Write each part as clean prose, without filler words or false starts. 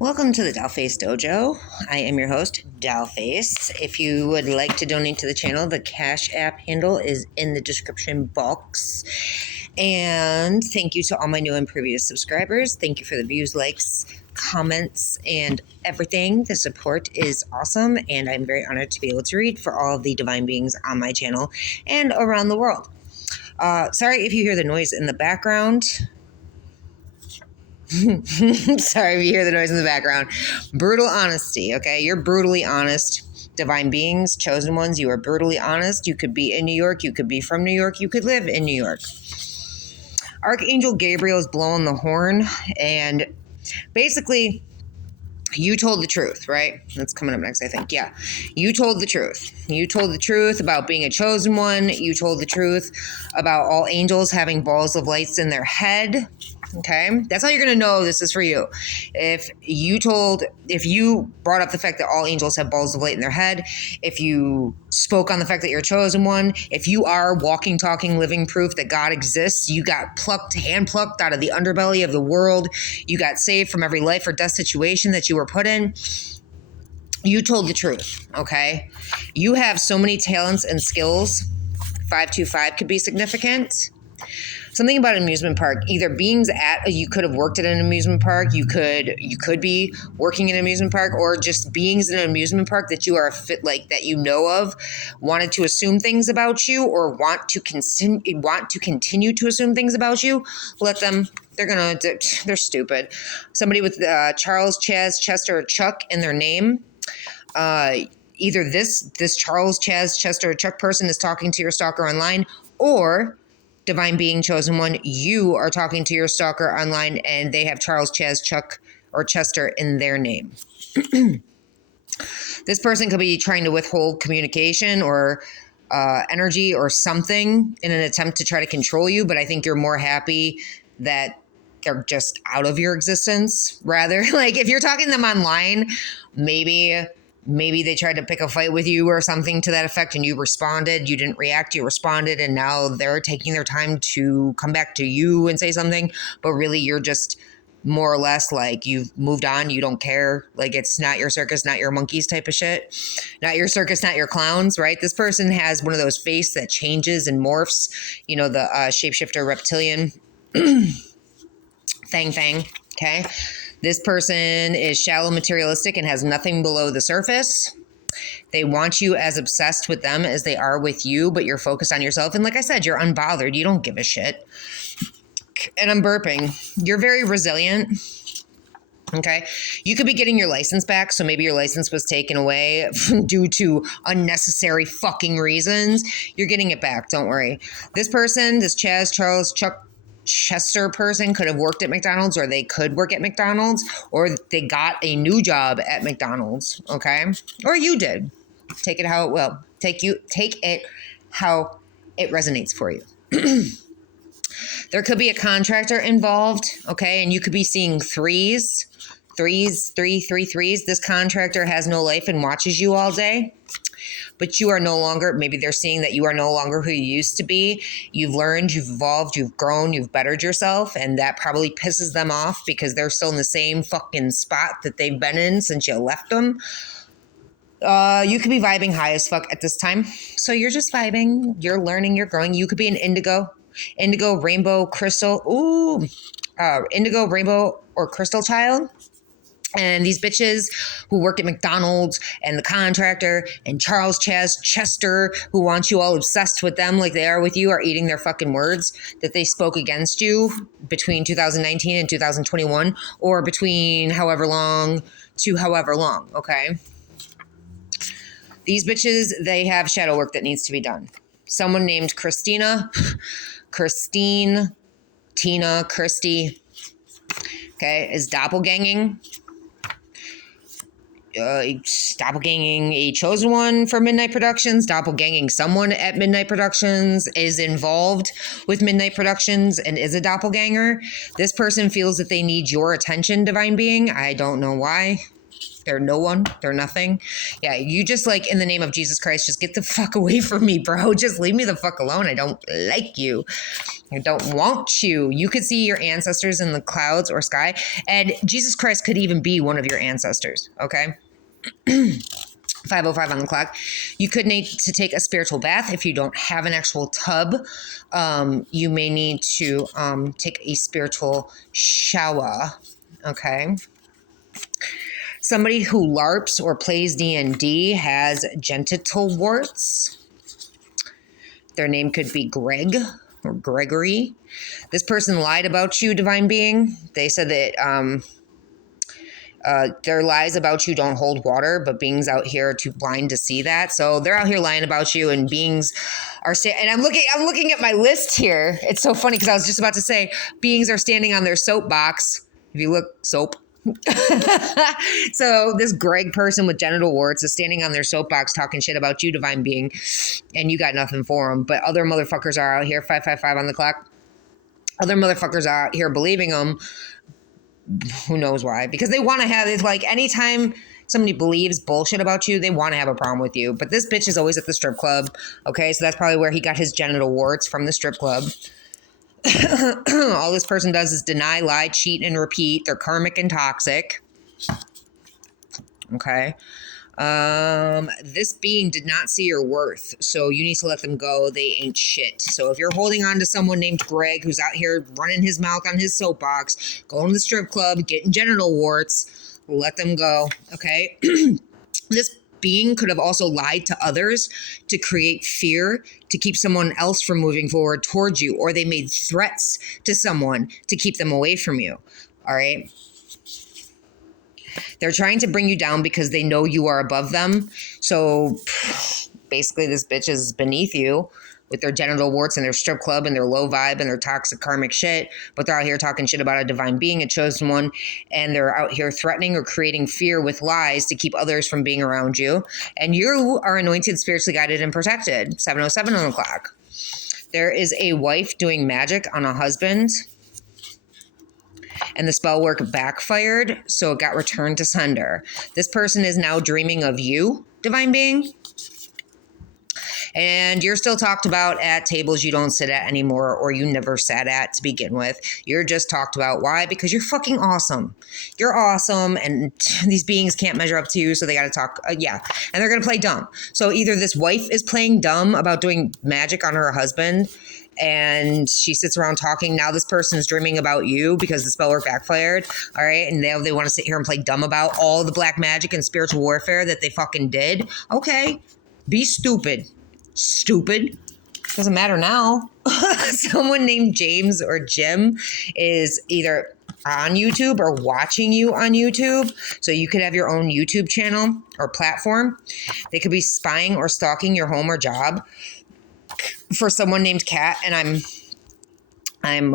Welcome to the Dollface Dojo. I am your host, Dollface. If you would like to donate to the channel, the Cashapp handle is in the description box. And thank you to all my new and previous subscribers. Thank you for the views, likes, comments, and everything. The support is awesome, and I'm very honored to be able to read for all of the divine beings on my channel and around the world. Sorry if you hear the noise in the background. Sorry if you hear the noise in the background. Brutal honesty, okay? You're brutally honest. Divine beings, chosen ones, you are brutally honest. You could be in New York. You could be from New York. You could live in New York. Archangel Gabriel is blowing the horn, and basically, you told the truth, right? That's coming up next, I think. Yeah. You told the truth. You told the truth about being a chosen one. You told the truth about all angels having balls of lights in their head. Okay. That's how you're going to know this is for you. If you brought up the fact that all angels have balls of light in their head, if you spoke on the fact that you're a chosen one, if you are walking, talking, living proof that God exists, you got hand plucked out of the underbelly of the world. You got saved from every life or death situation that you were put in. You told the truth. Okay. You have so many talents and skills. 525 could be significant. Something about an amusement park, either you could have worked at an amusement park, you could be working in an amusement park, or just beings in an amusement park that you are that you know of, wanted to assume things about you, or want to continue to assume things about you. Let them. They're stupid. Somebody with Charles, Chaz, Chester, or Chuck in their name. Either this Charles, Chaz, Chester, or Chuck person is talking to your stalker online, or divine being, chosen one, you are talking to your stalker online and they have Charles, Chaz, Chuck, or Chester in their name. This person could be trying to withhold communication or energy or something in an attempt to try to control you, but I think you're more happy that they're just out of your existence. Rather, like if you're talking to them online, maybe they tried to pick a fight with you or something to that effect and you responded. You didn't react, you responded, and now they're taking their time to come back to you and say something. But really, you're just more or less like you've moved on. You don't care. Like it's not your circus, not your monkeys type of shit. Not your circus, not your clowns, right? This person has one of those faces that changes and morphs. You know, the shapeshifter reptilian. Fang, okay? This person is shallow, materialistic, and has nothing below the surface. They want you as obsessed with them as they are with you, but you're focused on yourself. And like I said, you're unbothered. You don't give a shit. And I'm burping. You're very resilient. Okay. You could be getting your license back. So maybe your license was taken away due to unnecessary fucking reasons. You're getting it back. Don't worry. This person, this Chaz, Charles, Chuck, Chester person could have worked at McDonald's, or they could work at McDonald's, or they got a new job at McDonald's, okay? Or you did. Take it how it will. Take it how it resonates for you. There could be a contractor involved, okay? And you could be seeing threes. This contractor has no life and watches you all day. But you are no longer, maybe they're seeing that you are no longer who you used to be. You've learned, you've evolved, you've grown, you've bettered yourself. And that probably pisses them off because they're still in the same fucking spot that they've been in since you left them. You could be vibing high as fuck at this time. So you're just vibing, you're learning, you're growing. You could be an indigo, rainbow, crystal. Indigo, rainbow, or crystal child. And these bitches who work at McDonald's and the contractor and Charles, Chaz, Chester, who want you all obsessed with them like they are with you, are eating their fucking words that they spoke against you between 2019 and 2021, or between however long to however long, okay? These bitches, they have shadow work that needs to be done. Someone named Christina, Christine, Tina, Christy, okay, is doppelganging. Doppelganging a chosen one for Midnight Productions, doppelganging someone at Midnight Productions, is involved with Midnight Productions and is a doppelganger. This person feels that they need your attention, divine being. I don't know why. They're no one. They're nothing. Yeah, you just like, in the name of Jesus Christ, just get the fuck away from me, bro. Just leave me the fuck alone. I don't like you. I don't want you. You could see your ancestors in the clouds or sky, and Jesus Christ could even be one of your ancestors, okay? 5:05 on the clock. You could need to take a spiritual bath if you don't have an actual tub. You may need to take a spiritual shower, okay? Somebody who LARPs or plays D&D has genital warts. Their name could be Greg or Gregory. This person lied about you, divine being. They said that their lies about you don't hold water, but beings out here are too blind to see that. So they're out here lying about you, and beings are and I'm looking at my list here. It's so funny because I was just about to say beings are standing on their soapbox. If you look, soap. So this Greg person with genital warts is standing on their soapbox talking shit about you, divine being, and you got nothing for them. But other motherfuckers are out here, 5:55 on the clock. Other motherfuckers are out here believing them. Who knows why? Because they want to have it. Like, anytime somebody believes bullshit about you, they want to have a problem with you. But this bitch is always at the strip club. Okay, so that's probably where he got his genital warts, from the strip club. All this person does is deny, lie, cheat, and repeat. They're karmic and toxic. Okay. This being did not see your worth, so you need to let them go. They ain't shit. So if you're holding on to someone named Greg who's out here running his mouth on his soapbox, going to the strip club, getting genital warts, let them go. Okay. This being could have also lied to others to create fear, to keep someone else from moving forward towards you, or they made threats to someone to keep them away from you. All right. They're trying to bring you down because they know you are above them. So basically this bitch is beneath you with their genital warts and their strip club and their low vibe and their toxic karmic shit. But they're out here talking shit about a divine being, a chosen one. And they're out here threatening or creating fear with lies to keep others from being around you. And you are anointed, spiritually guided, and protected. 7:07 on the clock. There is a wife doing magic on a husband, and the spell work backfired, so it got returned to sender. This person is now dreaming of you, divine being. And you're still talked about at tables you don't sit at anymore, or you never sat at to begin with. You're just talked about. Why? Because you're fucking awesome. You're awesome, and these beings can't measure up to you, so they got to talk. Yeah, and they're going to play dumb. So either this wife is playing dumb about doing magic on her husband, and she sits around talking. Now this person is dreaming about you because the spell work backfired. All right. And they want to sit here and play dumb about all the black magic and spiritual warfare that they fucking did. Okay. Be stupid. Stupid. Doesn't matter now. Someone named James or Jim is either on YouTube or watching you on YouTube. So you could have your own YouTube channel or platform. They could be spying or stalking your home or job. For someone named Kat, and I'm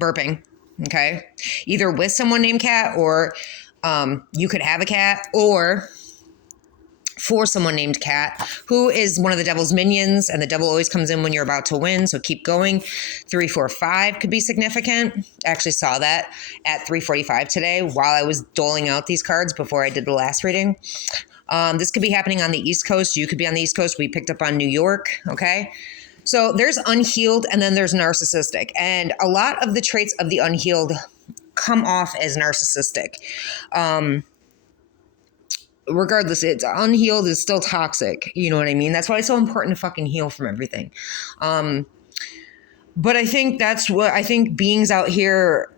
burping. Okay, either with someone named Kat, or you could have a cat, or for someone named Kat, who is one of the devil's minions, and the devil always comes in when you're about to win. So keep going. 345 could be significant. I actually saw that at 3:45 today while I was doling out these cards before I did the last reading. This could be happening on the East Coast. You could be on the East Coast. We picked up on New York. Okay. So there's unhealed, and then there's narcissistic. And a lot of the traits of the unhealed come off as narcissistic. Regardless, it's unhealed is still toxic. You know what I mean? That's why it's so important to fucking heal from everything. But I think that's what I think beings out here...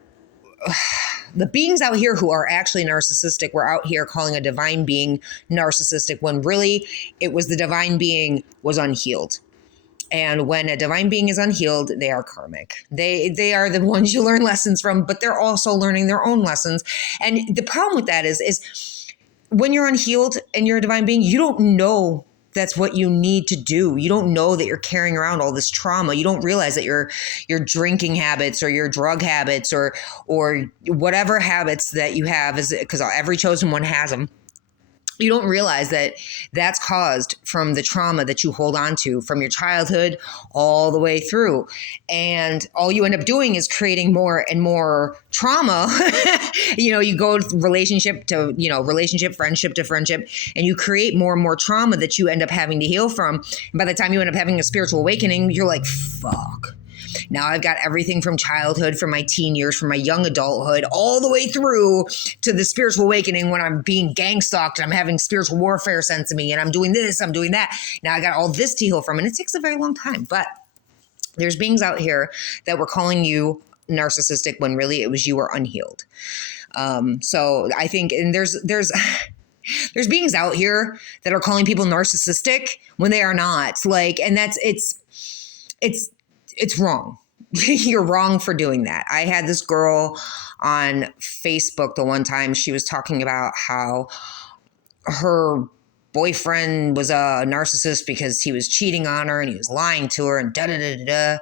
The beings out here who are actually narcissistic were out here calling a divine being narcissistic when really it was the divine being was unhealed. And when a divine being is unhealed, they are karmic. They are the ones you learn lessons from, but they're also learning their own lessons. And the problem with that is when you're unhealed and you're a divine being, you don't know that's what you need to do. You don't know that you're carrying around all this trauma. You don't realize that your drinking habits or your drug habits or whatever habits that you have, is because every chosen one has them. You don't realize that that's caused from the trauma that you hold on to from your childhood all the way through. And all you end up doing is creating more and more trauma. You go relationship to, relationship, friendship to friendship, and you create more and more trauma that you end up having to heal from. And by the time you end up having a spiritual awakening, you're like, fuck. Now I've got everything from childhood, from my teen years, from my young adulthood, all the way through to the spiritual awakening when I'm being gang stalked and I'm having spiritual warfare sent to me and I'm doing this, I'm doing that. Now I got all this to heal from, and it takes a very long time. But there's beings out here that were calling you narcissistic when really it was you were unhealed. So I think, and there's beings out here that are calling people narcissistic when they are not. Like, and it's wrong. You're wrong for doing that. I had this girl on Facebook the one time. She was talking about how her boyfriend was a narcissist because he was cheating on her and he was lying to her and da-da-da-da-da.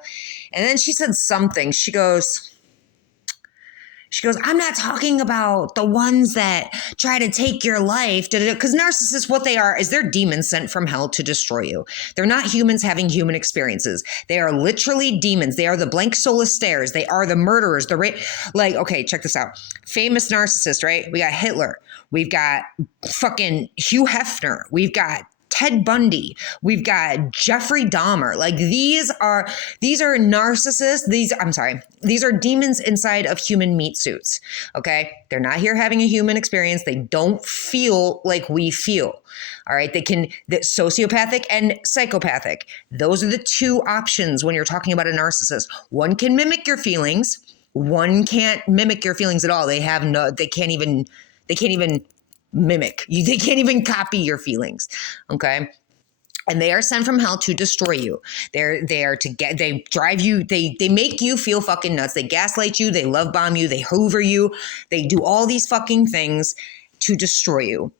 And then she said something. She goes, I'm not talking about the ones that try to take your life. Because narcissists, what they are is they're demons sent from hell to destroy you. They're not humans having human experiences. They are literally demons. They are the blank soulless stares. They are the murderers. Okay, check this out. Famous narcissist, right? We got Hitler. We've got fucking Hugh Hefner. We've got Ted Bundy. We've got Jeffrey Dahmer. Like these are narcissists. These are demons inside of human meat suits. Okay. They're not here having a human experience. They don't feel like we feel. All right. The sociopathic and psychopathic. Those are the two options when you're talking about a narcissist. One can mimic your feelings. One can't mimic your feelings at all. They can't even mimic you. They can't even copy your feelings. Okay. And they are sent from hell to destroy you. They drive you, they make you feel fucking nuts. They gaslight you. They love bomb you. They hoover you. They do all these fucking things to destroy you.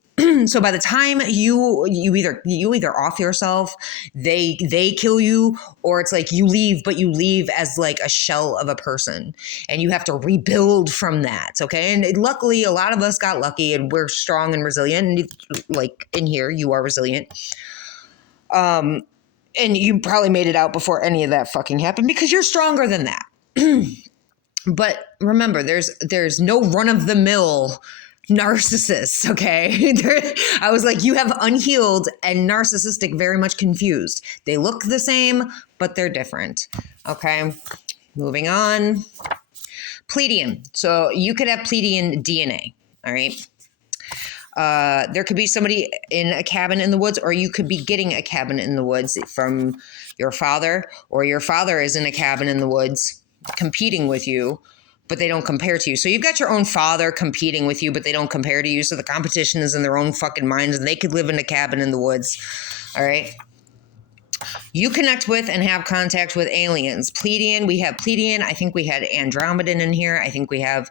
So by the time you either off yourself, they kill you, or it's like you leave, but you leave as like a shell of a person and you have to rebuild from that. Okay. And luckily a lot of us got lucky and we're strong and resilient. And like in here, you are resilient. And you probably made it out before any of that fucking happened because you're stronger than that. But remember, there's no run of the mill narcissists, okay? I was like, you have unhealed and narcissistic very much confused. They look the same, but they're different, okay? Moving on. Pleiadian. So you could have Pleiadian DNA, all right? There could be somebody in a cabin in the woods, or you could be getting a cabin in the woods from your father, or your father is in a cabin in the woods competing with you, but they don't compare to you. So you've got your own father competing with you, but they don't compare to you. So the competition is in their own fucking minds, and they could live in a cabin in the woods. All right. You connect with and have contact with aliens. Pleiadian, we have Pleiadian. I think we had Andromedan in here. I think we have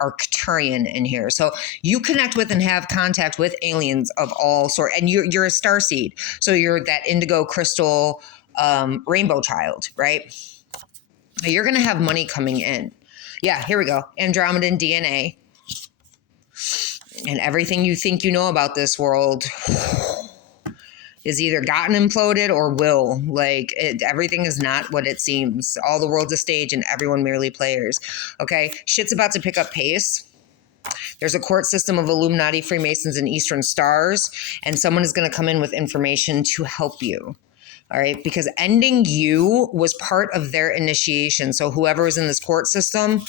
Arcturian in here. So you connect with and have contact with aliens of all sorts. And you're a starseed. So you're that indigo crystal rainbow child, right? You're going to have money coming in. Yeah, here we go. Andromedan DNA. And everything you think you know about this world is either gotten imploded or will. Everything is not what it seems. All the world's a stage and everyone merely players. Okay, shit's about to pick up pace. There's a court system of Illuminati, Freemasons, and Eastern Stars, and someone is going to come in with information to help you. All right, because ending you was part of their initiation. So whoever is in this court system,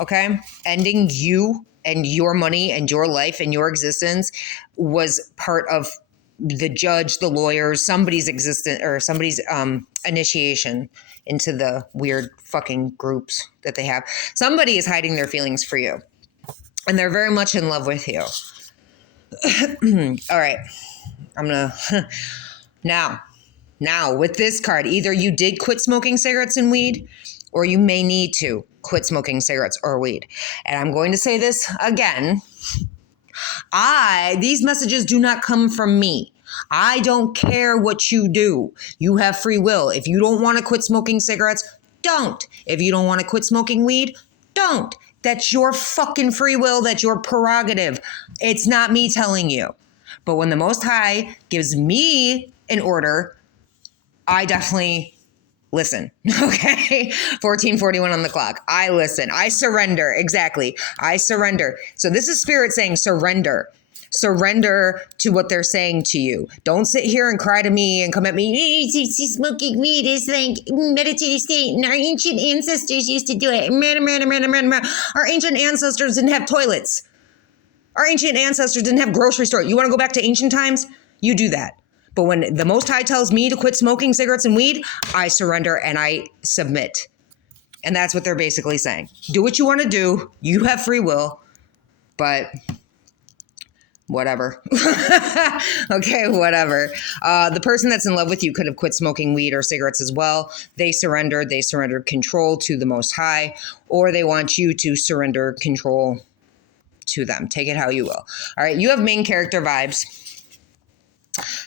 okay, ending you and your money and your life and your existence was part of the judge, the lawyers, somebody's existence or somebody's initiation into the weird fucking groups that they have. Somebody is hiding their feelings for you, and they're very much in love with you. All right, I'm gonna Now, with this card, either you did quit smoking cigarettes and weed, or you may need to quit smoking cigarettes or weed. And I'm going to say this again. These messages do not come from me. I don't care what you do. You have free will. If you don't want to quit smoking cigarettes, don't. If you don't want to quit smoking weed, don't. That's your fucking free will. That's your prerogative. It's not me telling you. But when the Most High gives me an order, I definitely listen. Okay. 1441 on the clock. I listen. I surrender. Exactly. I surrender. So this is spirit saying surrender. Surrender to what they're saying to you. Don't sit here and cry to me and come at me. Smoking weed is like meditative state, and our ancient ancestors used to do it. Our ancient ancestors didn't have toilets. Our ancient ancestors didn't have grocery stores. You want to go back to ancient times? You do that. But when the Most High tells me to quit smoking cigarettes and weed, I surrender and I submit. And that's what they're basically saying. Do what you want to do. You have free will, but whatever. Okay, whatever. The person that's in love with you could have quit smoking weed or cigarettes as well. They surrendered. They surrendered control to the Most High, or they want you to surrender control to them. Take it how you will. All right, you have main character vibes.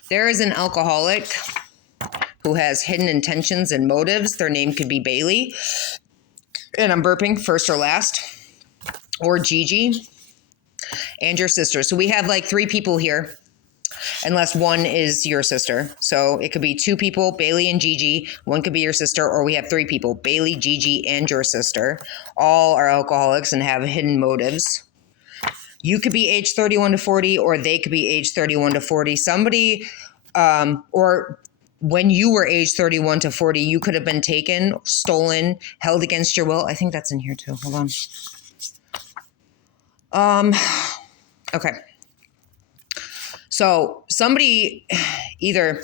There is an alcoholic who has hidden intentions and motives. Their name could be Bailey. And I'm burping first or last. Or Gigi. And your sister. So we have like 3 people here. Unless one is your sister. So it could be 2 people, Bailey and Gigi. One could be your sister. Or we have 3 people, Bailey, Gigi, and your sister. All are alcoholics and have hidden motives. You could be age 31 to 40, or they could be age 31 to 40. Somebody, or when you were age 31 to 40, you could have been taken, stolen, held against your will. I think that's in here too. Hold on. Okay. So somebody, either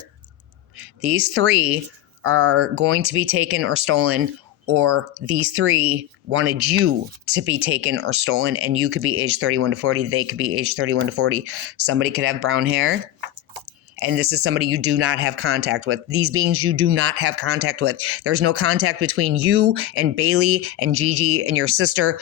these 3 are going to be taken or stolen, or these 3 wanted you to be taken or stolen, and you could be age 31 to 40. They could be age 31 to 40. Somebody could have brown hair, and this is somebody you do not have contact with. These beings you do not have contact with. There's no contact between you and Bailey and Gigi and your sister.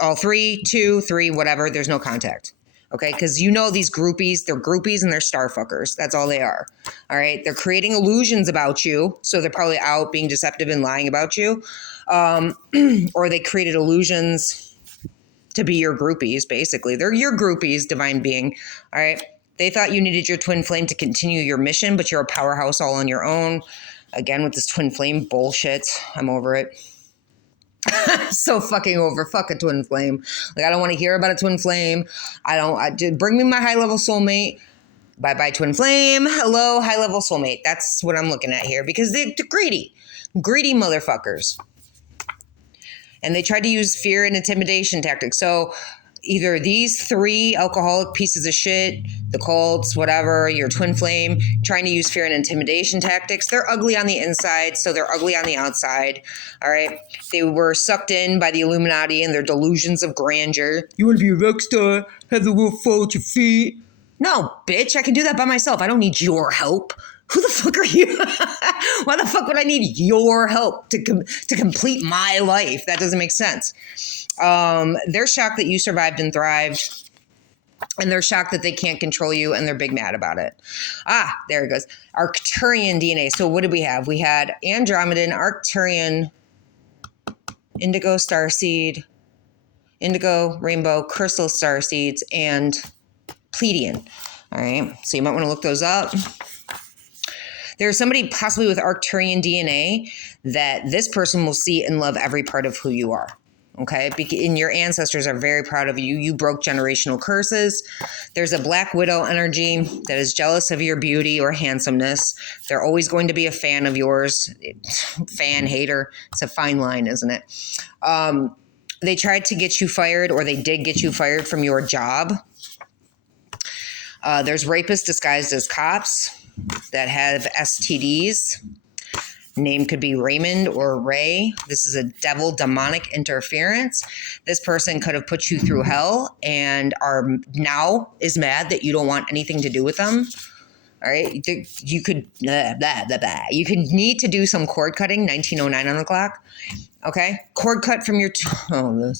All 3, 2, 3, whatever. There's no contact. Okay, because you know these groupies, they're groupies and they're star fuckers. That's all they are. All right, they're creating illusions about you. So they're probably out being deceptive and lying about you. Or they created illusions to be your groupies, basically. They're your groupies, divine being. All right, they thought you needed your twin flame to continue your mission, but you're a powerhouse all on your own. Again, with this twin flame bullshit, I'm over it. So fucking over. Fuck a twin flame. Like, I don't want to hear about a twin flame. Bring me my high level soulmate. Bye bye twin flame. Hello, high level soulmate. That's what I'm looking at here, because they're greedy motherfuckers. And they tried to use fear and intimidation tactics. So either these 3 alcoholic pieces of shit, the cults, whatever, your twin flame, trying to use fear and intimidation tactics. They're ugly on the inside, so they're ugly on the outside. All right. They were sucked in by the Illuminati and their delusions of grandeur. You want to be a rock star? Have the world fall at your feet? No, bitch. I can do that by myself. I don't need your help. Who the fuck are you? Why the fuck would I need your help to complete my life? That doesn't make sense. They're shocked that you survived and thrived. And they're shocked that they can't control you, and they're big mad about it. Ah, there it goes. Arcturian DNA. So what did we have? We had Andromedan, Arcturian, Indigo Starseed, Indigo, Rainbow, Crystal Starseeds, and Pleiadian. All right. So you might want to look those up. There's somebody possibly with Arcturian DNA that this person will see and love every part of who you are. Okay, and your ancestors are very proud of you. You broke generational curses. There's a Black Widow energy that is jealous of your beauty or handsomeness. They're always going to be a fan of yours. Fan, hater. It's a fine line, isn't it? They tried to get you fired, or they did get you fired from your job. There's rapists disguised as cops that have STDs. Name could be Raymond or Ray. This is a devil demonic interference. This person could have put you through hell and now is mad that you don't want anything to do with them. All right. You could, you could need to do some cord cutting, 1909 on the clock. Okay. Cord cut from your twin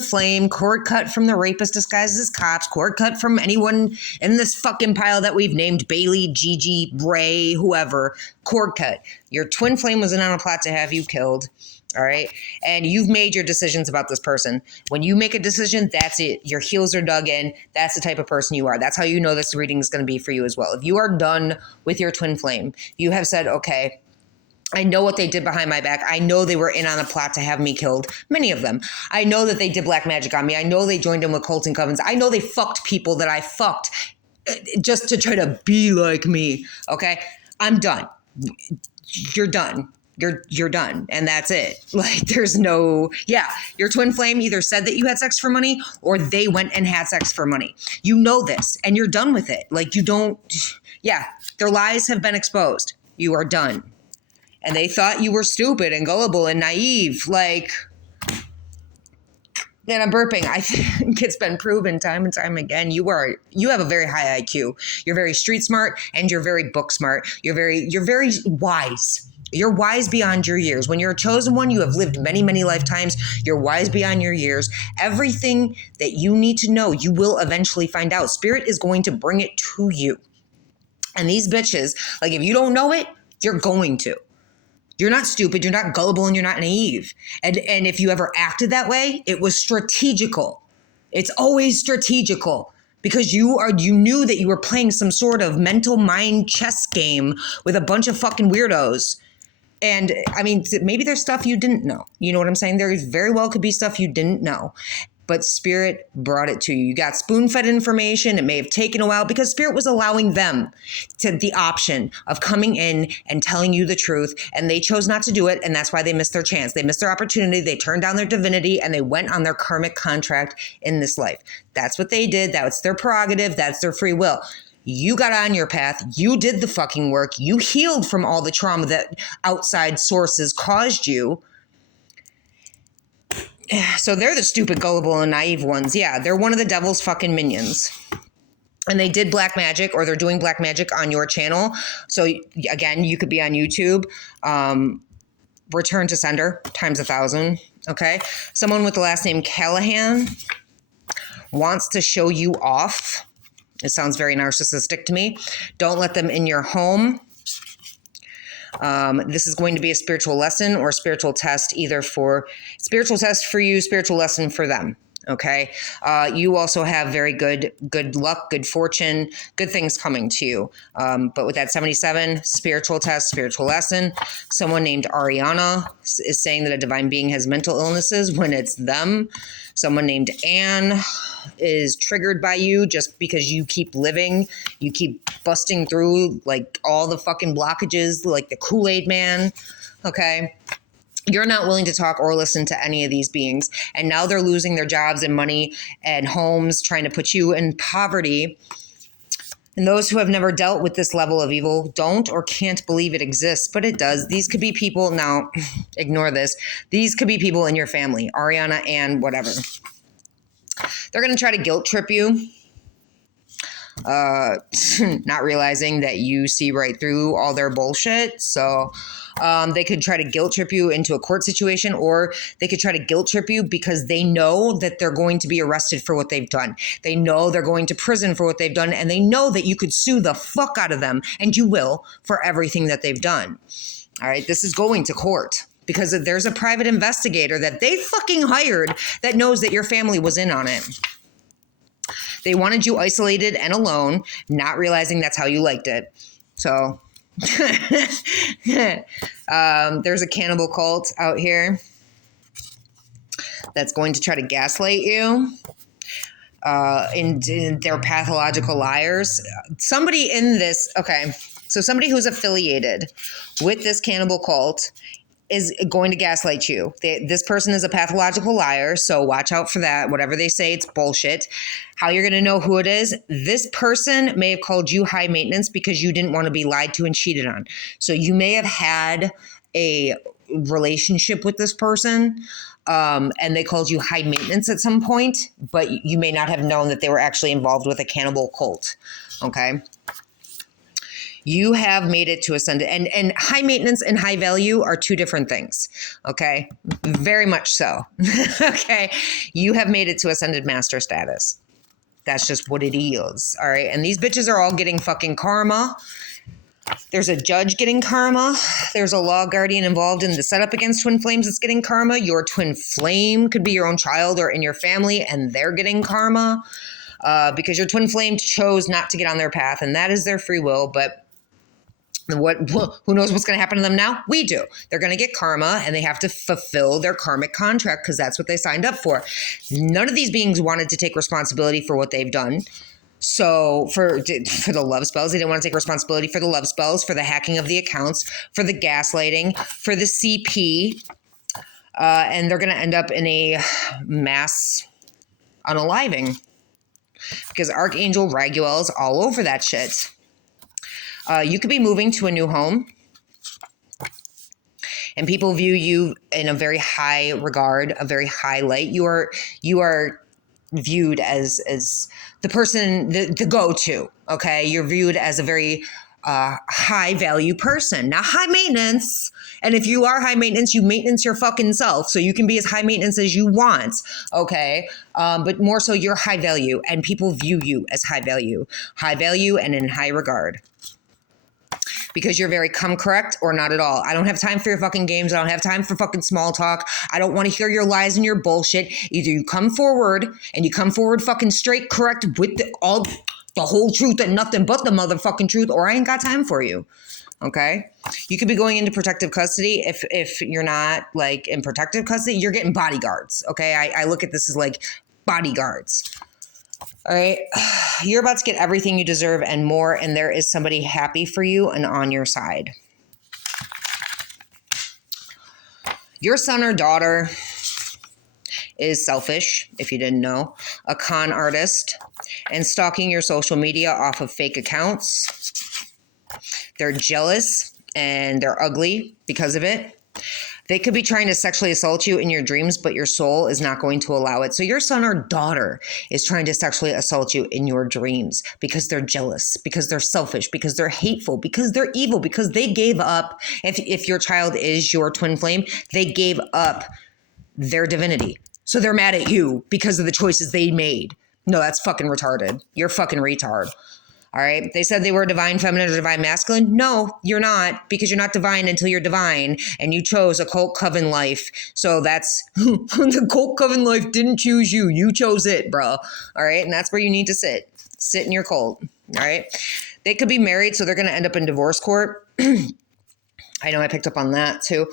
flame, cord cut from the rapist disguised as cops, cord cut from anyone in this fucking pile that we've named, Bailey, Gigi, Ray, whoever. Cord cut. Your twin flame was in on a plot to have you killed. All right. And you've made your decisions about this person. When you make a decision, that's it. Your heels are dug in. That's the type of person you are. That's how you know this reading is going to be for you as well. If you are done with your twin flame, you have said, okay, I know what they did behind my back. I know they were in on a plot to have me killed. Many of them. I know that they did black magic on me. I know they joined in with cults and covens. I know they fucked people that I fucked just to try to be like me. Okay. I'm done. You're done. You're done. And that's it. Like there's no, yeah, your twin flame either said that you had sex for money or they went and had sex for money. You know this and you're done with it. Like you don't, yeah, their lies have been exposed. You are done. And they thought you were stupid and gullible and naive. Like, and I'm burping. I think it's been proven time and time again. You have a very high IQ. You're very street smart and you're very book smart. You're very wise. You're wise beyond your years. When you're a chosen one, you have lived many, many lifetimes. You're wise beyond your years. Everything that you need to know, you will eventually find out. Spirit is going to bring it to you. And these bitches, like if you don't know it, you're going to. You're not stupid, you're not gullible, and you're not naive. And if you ever acted that way, it was strategical. It's always strategical. Because you knew that you were playing some sort of mental mind chess game with a bunch of fucking weirdos. And I mean, maybe there's stuff you didn't know. You know what I'm saying? There very well could be stuff you didn't know. But Spirit brought it to you. You got spoon-fed information. It may have taken a while because Spirit was allowing them to the option of coming in and telling you the truth. And they chose not to do it. And that's why they missed their chance. They missed their opportunity. They turned down their divinity and they went on their karmic contract in this life. That's what they did. That's their prerogative. That's their free will. You got on your path. You did the fucking work. You healed from all the trauma that outside sources caused you. So they're the stupid, gullible, and naive ones. Yeah, they're one of the devil's fucking minions. And they did black magic or they're doing black magic on your channel. So again, you could be on YouTube. Return to sender times 1,000. Okay. Someone with the last name Callahan wants to show you off. It sounds very narcissistic to me. Don't let them in your home. This is going to be a spiritual lesson or a spiritual test, either for spiritual test for you, spiritual lesson for them. Okay. You also have very good luck, good fortune, good things coming to you. But with that 77, spiritual test, spiritual lesson, someone named Ariana is saying that a divine being has mental illnesses when it's them. Someone named Anne is triggered by you just because you keep living. You keep busting through like all the fucking blockages, like the Kool-Aid man. Okay. You're not willing to talk or listen to any of these beings. And now they're losing their jobs and money and homes, trying to put you in poverty. And those who have never dealt with this level of evil don't or can't believe it exists, but it does. These could be people, now ignore this. These could be people in your family, Ariana and whatever. They're going to try to guilt trip you. Not realizing that you see right through all their bullshit. So they could try to guilt trip you into a court situation, or they could try to guilt trip you because they know that they're going to be arrested for what they've done. They know they're going to prison for what they've done, and they know that you could sue the fuck out of them, and you will, for everything that they've done. All right, this is going to court because there's a private investigator that they fucking hired that knows that your family was in on it. They wanted you isolated and alone, not realizing that's how you liked it. So there's a cannibal cult out here that's going to try to gaslight you. And they're pathological liars. Somebody in this, okay, so somebody who's affiliated with this cannibal cult is going to gaslight you. This person is a pathological liar, so watch out for that. Whatever they say, it's bullshit. How you're going to know who it is? This person may have called you high maintenance because you didn't want to be lied to and cheated on. So you may have had a relationship with this person, and they called you high maintenance at some point, but you may not have known that they were actually involved with a cannibal cult. Okay. You have made it to ascended, and high maintenance and high value are two different things. Okay. Very much so. Okay. You have made it to ascended master status. That's just what it is. All right. And these bitches are all getting fucking karma. There's a judge getting karma. There's a law guardian involved in the setup against twin flames that's getting karma. Your twin flame could be your own child or in your family, and they're getting karma because your twin flame chose not to get on their path, and that is their free will. But who knows what's going to happen to them now? We do. They're going to get karma, and they have to fulfill their karmic contract because that's what they signed up for. None of these beings wanted to take responsibility for what they've done. So for the love spells, they didn't want to take responsibility for the love spells, for the hacking of the accounts, for the gaslighting, for the CP, and they're going to end up in a mass unaliving because Archangel Raguel is all over that shit. You could be moving to a new home, and people view you in a very high regard, a very high light. You are viewed as the person, the go-to, okay? You're viewed as a very high value person. Now, high maintenance, and if you are high maintenance, you maintenance your fucking self, so you can be as high maintenance as you want, okay? But more so, you're high value, and people view you as high value and in high regard. Because you're very come correct or not at all. I don't have time for your fucking games. I don't have time for fucking small talk. I don't want to hear your lies and your bullshit. Either you come forward and you come forward fucking straight correct with the whole truth and nothing but the motherfucking truth, or I ain't got time for you. Okay? You could be going into protective custody. If you're not like in protective custody, you're getting bodyguards. Okay? I look at this as like bodyguards. All right, you're about to get everything you deserve and more, and there is somebody happy for you and on your side. Your son or daughter is selfish, if you didn't know, a con artist, and stalking your social media off of fake accounts. They're jealous and they're ugly because of it. They could be trying to sexually assault you in your dreams, but your soul is not going to allow it. So your son or daughter is trying to sexually assault you in your dreams because they're jealous, because they're selfish, because they're hateful, because they're evil, because they gave up. If your child is your twin flame, they gave up their divinity. So they're mad at you because of the choices they made. No, that's fucking retarded. You're fucking retard. All right. They said they were divine feminine or divine masculine. No, you're not, because you're not divine until you're divine, and you chose a cult coven life. So that's the cult coven life didn't choose you. You chose it, bro. All right. And that's where you need to sit in your cult. All right. They could be married, so they're going to end up in divorce court. I know I picked up on that too.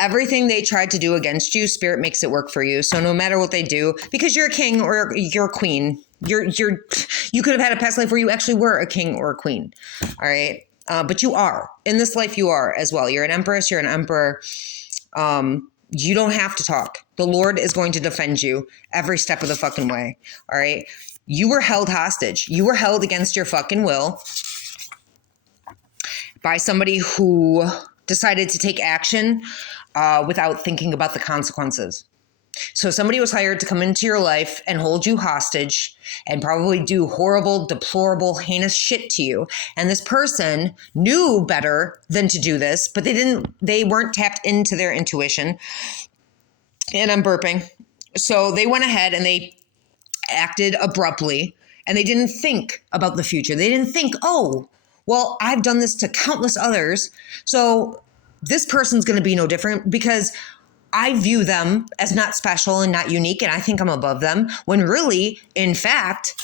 Everything they tried to do against you, Spirit makes it work for you. So no matter what they do, because you're a king or you're a queen, you could have had a past life where you actually were a king or a queen. All right. But you are in this life. You are as well. You're an empress. You're an emperor. You don't have to talk. The Lord is going to defend you every step of the fucking way. All right. You were held hostage. You were held against your fucking will by somebody who decided to take action without thinking about the consequences. So somebody was hired to come into your life and hold you hostage and probably do horrible, deplorable, heinous shit to you. And this person knew better than to do this, but they weren't tapped into their intuition. And I'm burping. So they went ahead and they acted abruptly, and they didn't think about the future. They didn't think, oh, well, I've done this to countless others, so this person's going to be no different because I view them as not special and not unique, and I think I'm above them, when really, in fact,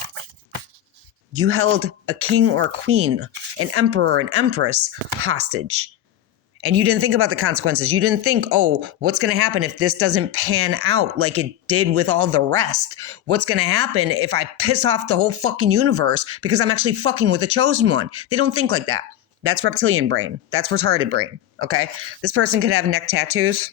you held a king or a queen, an emperor, an empress hostage. And you didn't think about the consequences. You didn't think, oh, what's going to happen if this doesn't pan out like it did with all the rest? What's going to happen if I piss off the whole fucking universe because I'm actually fucking with the chosen one? They don't think like that. That's reptilian brain. That's retarded brain. Okay? This person could have neck tattoos.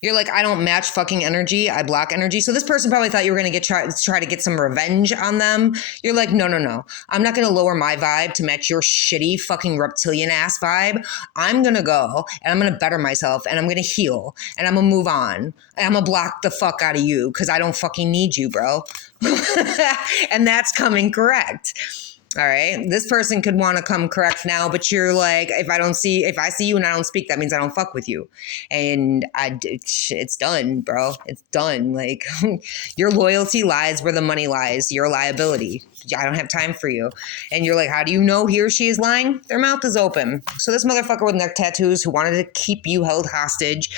You're like, I don't match fucking energy. I block energy. So this person probably thought you were going to try to get some revenge on them. You're like, no. I'm not going to lower my vibe to match your shitty fucking reptilian ass vibe. I'm going to go and I'm going to better myself and I'm going to heal and I'm going to move on and I'm going to block the fuck out of you because I don't fucking need you, bro. And that's coming correct. All right. This person could want to come correct now, but you're like, if I see you and I don't speak, that means I don't fuck with you. And it's done, bro. It's done. Like your loyalty lies where the money lies. You're a liability. I don't have time for you. And you're like, how do you know he or she is lying? Their mouth is open. So this motherfucker with neck tattoos who wanted to keep you held hostage,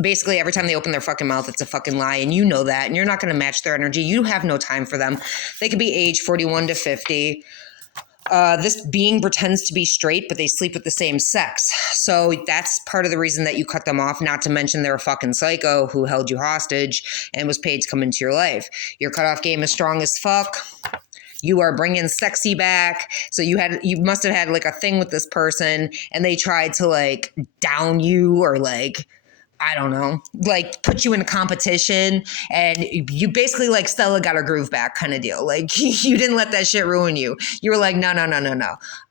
basically every time they open their fucking mouth, it's a fucking lie. And you know that. And you're not going to match their energy. You have no time for them. They could be age 41 to 50. This being pretends to be straight, but they sleep with the same sex. So that's part of the reason that you cut them off, not to mention they're a fucking psycho who held you hostage and was paid to come into your life. Your cutoff game is strong as fuck. You are bringing sexy back. So you must have had like a thing with this person and they tried to like down you or like, I don't know, like put you in a competition and you basically like Stella got her groove back kind of deal. Like you didn't let that shit ruin you. You were like, no.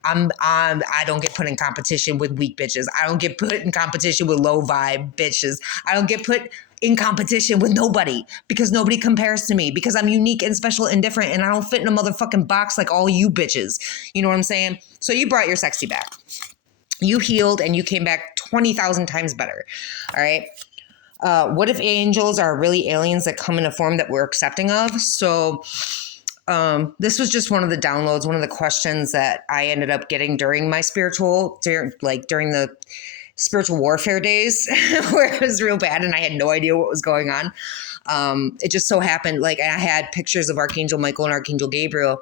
I don't get put in competition with weak bitches. I don't get put in competition with low vibe bitches. I don't get put in competition with nobody because nobody compares to me because I'm unique and special and different and I don't fit in a motherfucking box like all you bitches. You know what I'm saying? So you brought your sexy back. You healed and you came back 20,000 times better. All right. What if angels are really aliens that come in a form that we're accepting of? So this was just one of the downloads, one of the questions that I ended up getting during my during the spiritual warfare days where it was real bad and I had no idea what was going on. It just so happened, like I had pictures of Archangel Michael and Archangel Gabriel.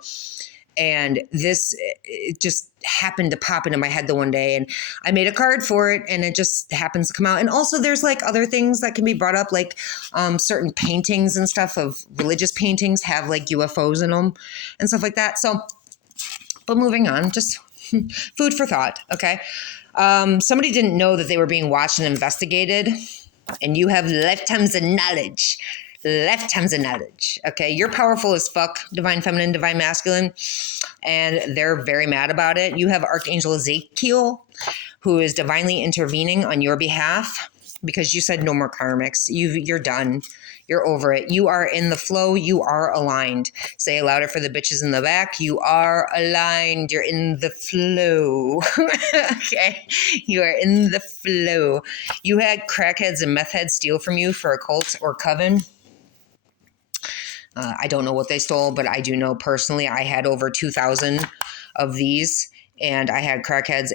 And it just happened to pop into my head the one day and I made a card for it and it just happens to come out. And also there's like other things that can be brought up, like certain paintings and stuff of religious paintings have like UFOs in them and stuff like that. So, but moving on, just food for thought. Okay. Somebody didn't know that they were being watched and investigated and you have lifetimes of knowledge. Lifetimes of knowledge. Okay. You're powerful as fuck, divine feminine, divine masculine, and they're very mad about it. You have Archangel Ezekiel, who is divinely intervening on your behalf because you said no more karmics. You're done. You're over it. You are in the flow. You are aligned. Say it louder for the bitches in the back. You are aligned. You're in the flow. Okay. You are in the flow. You had crackheads and meth heads steal from you for a cult or coven. I don't know what they stole, but I do know personally I had over 2,000 of these and I had crackheads,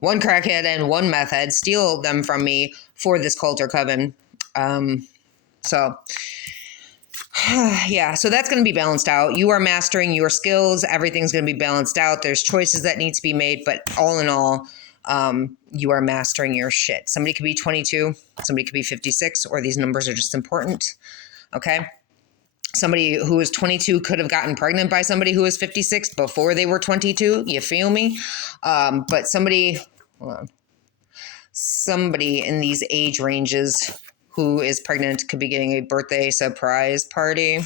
one crackhead and one meth head steal them from me for this cult or coven. So that's going to be balanced out. You are mastering your skills. Everything's going to be balanced out. There's choices that need to be made, but all in all, you are mastering your shit. Somebody could be 22, somebody could be 56, or these numbers are just important. Okay. Somebody who is 22 could have gotten pregnant by somebody who was 56 before they were 22. You feel me? But somebody in these age ranges who is pregnant could be getting a birthday surprise party.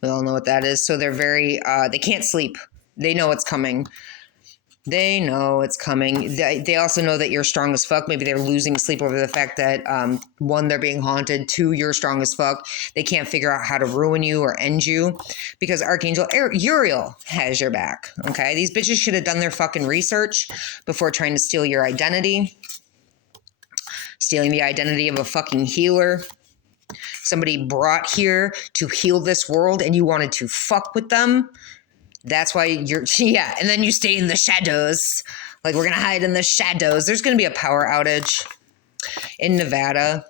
We all know what that is. So they're very, they can't sleep. They know it's coming. They know it's coming. They also know that you're strong as fuck. Maybe they're losing sleep over the fact that, one, they're being haunted. Two, you're strong as fuck. They can't figure out how to ruin you or end you because Archangel Uriel has your back. Okay. These bitches should have done their fucking research before trying to steal your identity. Stealing the identity of a fucking healer. Somebody brought here to heal this world and you wanted to fuck with them. That's why and then you stay in the shadows. Like, we're going to hide in the shadows. There's going to be a power outage in Nevada.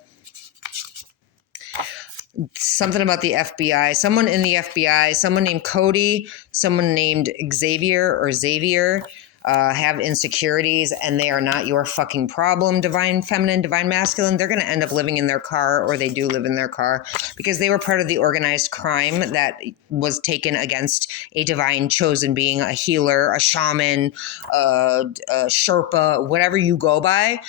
Something about the FBI. Someone in the FBI, someone named Cody, someone named Xavier, have insecurities and they are not your fucking problem, divine feminine, divine masculine. They're going to end up living in their car, or they do live in their car because they were part of the organized crime that was taken against a divine chosen being, a healer, a shaman, a Sherpa, whatever you go by.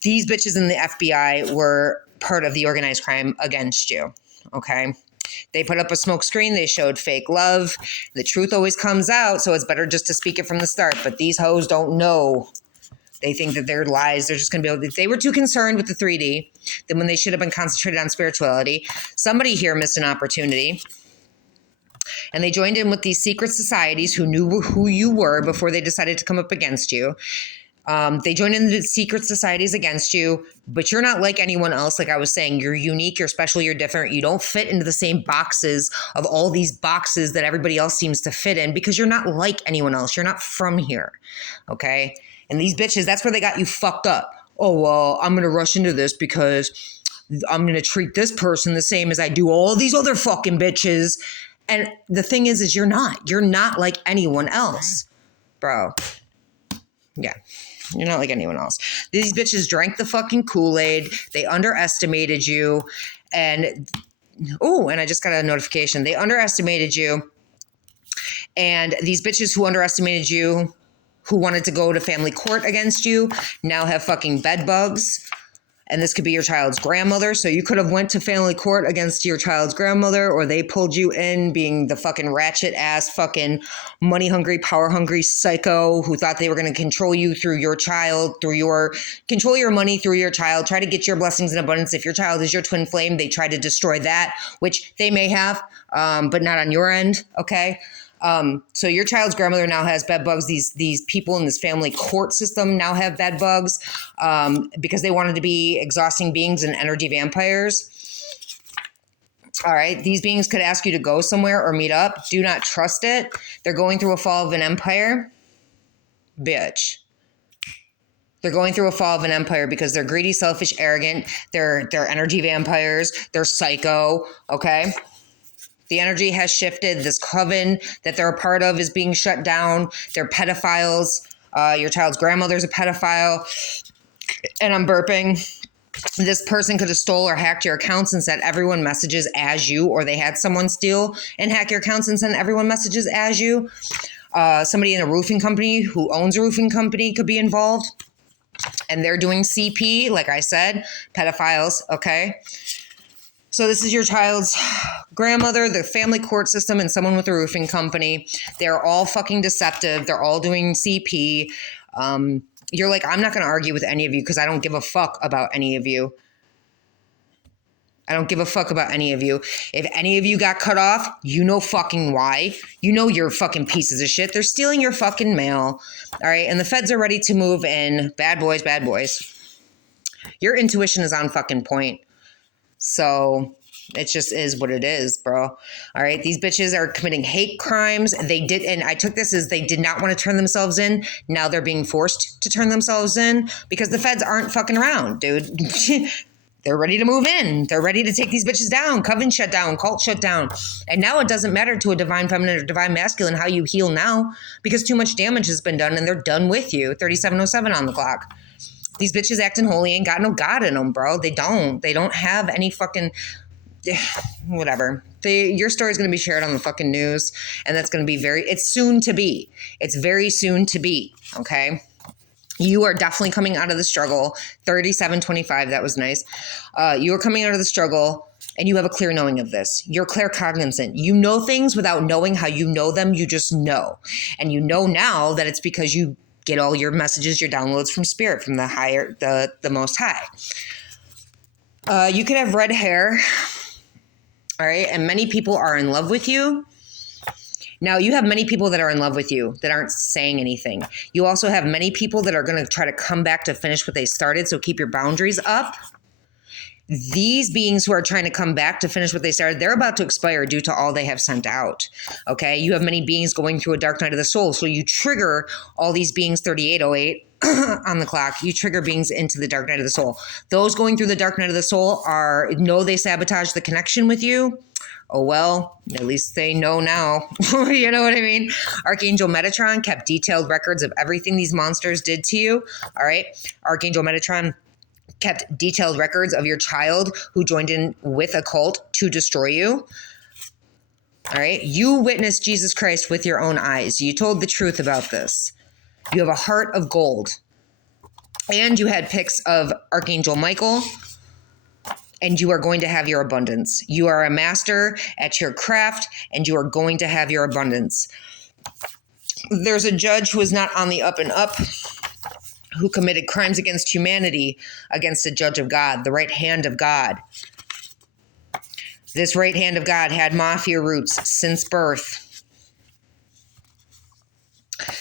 These bitches in the FBI were part of the organized crime against you. Okay. They put up a smoke screen. They showed fake love. The truth always comes out, so it's better just to speak it from the start. But these hoes don't know. They think that their lies, they're just going to be able to. They were too concerned with the 3D than when they should have been concentrated on spirituality. Somebody here missed an opportunity. and they joined in with these secret societies who knew who you were before they decided to come up against you. They joined in the secret societies against you, but you're not like anyone else. Like I was saying, you're unique, you're special, you're different. You don't fit into the same boxes of all these boxes that everybody else seems to fit in because you're not like anyone else. You're not from here, okay? And these bitches, that's where they got you fucked up. Oh, well, I'm going to rush into this because I'm going to treat this person the same as I do all these other fucking bitches. And the thing is you're not. You're not like anyone else, bro. Yeah. You're not like anyone else. These bitches drank the fucking Kool-Aid. They underestimated you. And I just got a notification. They underestimated you. And these bitches who underestimated you, who wanted to go to family court against you, now have fucking bed bugs. And this could be your child's grandmother. So you could have went to family court against your child's grandmother, or they pulled you in being the fucking ratchet ass fucking money hungry, power hungry psycho who thought they were going to control you through your child, control your money through your child, try to get your blessings in abundance. If your child is your twin flame, they try to destroy that, which they may have, but not on your end. Okay. So your child's grandmother now has bed bugs. These people in this family court system now have bed bugs, because they wanted to be exhausting beings and energy vampires. All right. These beings could ask you to go somewhere or meet up. Do not trust it. They're going through a fall of an empire. Bitch. They're going through a fall of an empire because they're greedy, selfish, arrogant. They're energy vampires. They're psycho. Okay. The energy has shifted. This coven that they're a part of is being shut down. They're pedophiles. Your child's grandmother's a pedophile. And I'm burping. This person could have stole or hacked your accounts and sent everyone messages as you, or they had someone steal and hack your accounts and send everyone messages as you. Somebody in a roofing company who owns a roofing company could be involved. And they're doing CP, like I said, pedophiles, okay? So this is your child's grandmother, the family court system, and someone with a roofing company. They're all fucking deceptive. They're all doing CP. You're like, I'm not going to argue with any of you because I don't give a fuck about any of you. I don't give a fuck about any of you. If any of you got cut off, you know fucking why. You know you're fucking pieces of shit. They're stealing your fucking mail. All right. And the feds are ready to move in. Bad boys, bad boys. Your intuition is on fucking point. So it just is what it is, bro. All right. These bitches are committing hate crimes. And I took this as they did not want to turn themselves in. Now they're being forced to turn themselves in because the feds aren't fucking around, dude. They're ready to move in. They're ready to take these bitches down. Coven shut down, cult shut down. And now it doesn't matter to a divine feminine or divine masculine how you heal now because too much damage has been done and they're done with you. 3707 on the clock. These bitches acting holy ain't got no God in them, bro. They don't. They don't have any fucking whatever. Your story is going to be shared on the fucking news, and that's going to be it's soon to be. It's very soon to be, okay? You are definitely coming out of the struggle. 3725, that was nice. You are coming out of the struggle, and you have a clear knowing of this. You're claircognizant. You know things without knowing how you know them. You just know. And you know now that it's because you get all your messages, your downloads from spirit, from the higher, the most high. You could have red hair, all right? And many people are in love with you. Now, you have many people that are in love with you that aren't saying anything. You also have many people that are going to try to come back to finish what they started, so keep your boundaries up. These beings who are trying to come back to finish what they started, they're about to expire due to all they have sent out, okay? You have many beings going through a dark night of the soul, so you trigger all these beings, 3808 on the clock. You trigger beings into the dark night of the soul. Those going through the dark night of the soul know they sabotage the connection with you. Oh, well, at least they know now. You know what I mean? Archangel Metatron kept detailed records of everything these monsters did to you, all right? Archangel Metatron kept detailed records of your child who joined in with a cult to destroy you. All right. You witnessed Jesus Christ with your own eyes. You told the truth about this. You have a heart of gold. And you had pics of Archangel Michael. And you are going to have your abundance. You are a master at your craft, and you are going to have your abundance. There's a judge who is not on the up and up, who committed crimes against humanity against a judge of God, the right hand of God. This right hand of God had mafia roots since birth.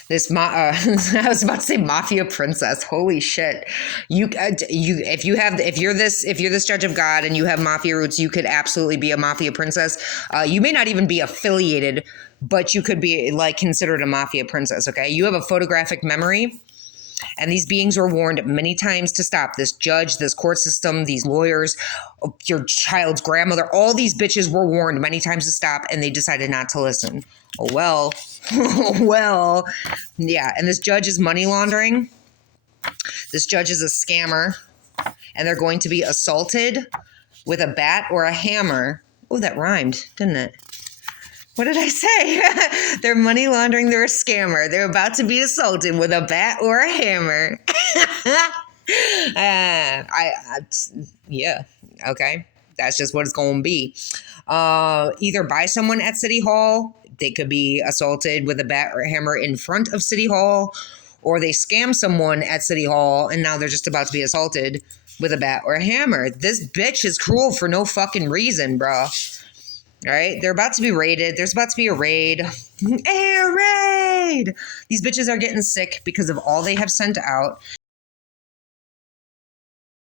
I was about to say mafia princess. Holy shit! If you're this judge of God and you have mafia roots, you could absolutely be a mafia princess. You may not even be affiliated, but you could be like considered a mafia princess. Okay, you have a photographic memory. And these beings were warned many times to stop. This judge, this court system, these lawyers, your child's grandmother, all these bitches were warned many times to stop, and they decided not to listen. Oh, well. Well, yeah. And this judge is money laundering. This judge is a scammer, and they're going to be assaulted with a bat or a hammer. Oh, that rhymed, didn't it? What did I say? They're money laundering. They're a scammer. They're about to be assaulted with a bat or a hammer. Yeah. Okay. That's just what it's going to be. Either by someone at City Hall. They could be assaulted with a bat or a hammer in front of City Hall. Or they scam someone at City Hall and now they're just about to be assaulted with a bat or a hammer. This bitch is cruel for no fucking reason, bro. All right, they're about to be raided. There's about to be a raid. A raid! These bitches are getting sick because of all they have sent out.